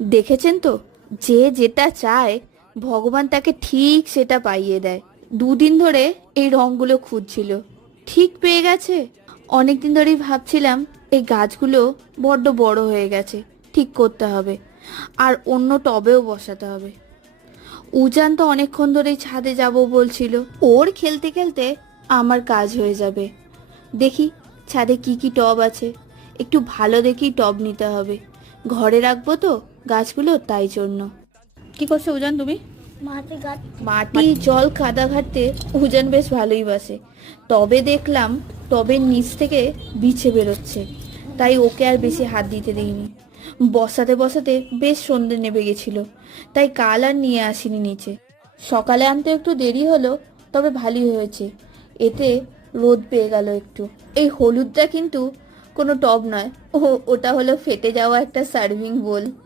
দেখেছেন তো, যে যেটা চায় ভগবান তাকে ঠিক সেটা পাইয়ে দেয়। দুদিন ধরে এই রঙগুলো খুঁজছিল, ঠিক পেয়ে গেছে। অনেকদিন ধরেই ভাবছিলাম এই গাছগুলো বড্ড বড় হয়ে গেছে, ঠিক করতে হবে, আর অন্য টবেও বসাতে হবে। উজান তো অনেকক্ষণ ধরেই ছাদে যাব বলছিল, ওর খেলতে খেলতে আমার কাজ হয়ে যাবে। দেখি ছাদে কি কি টব আছে, একটু ভালো দেখেই টব নিতে হবে, ঘরে রাখবো তো গাছগুলো, তাই জন্য। কি করছো উজান তুমি? মাটি গাছ। মাটি জল কাদা ঘাটতে উজান বেশ ভালোই বাসে। তবে দেখলাম টবের নিচ থেকে বিছে বেরোচ্ছে, তাই ওকে আর বেশি হাত দিতে দিইনি। বসাতে বসাতে বেশ সন্ধে নেমে গেছিল, তাই কাল আর নিয়ে আসিনি নিচে। সকালে আনতে একটু দেরি হলো, তবে ভালোই হয়েছে, এতে রোদ পেয়ে গেল একটু। এই হলুদটা কিন্তু কোনো টব নয়, ওটা হলো ফেটে যাওয়া একটা সার্ভিং বোল।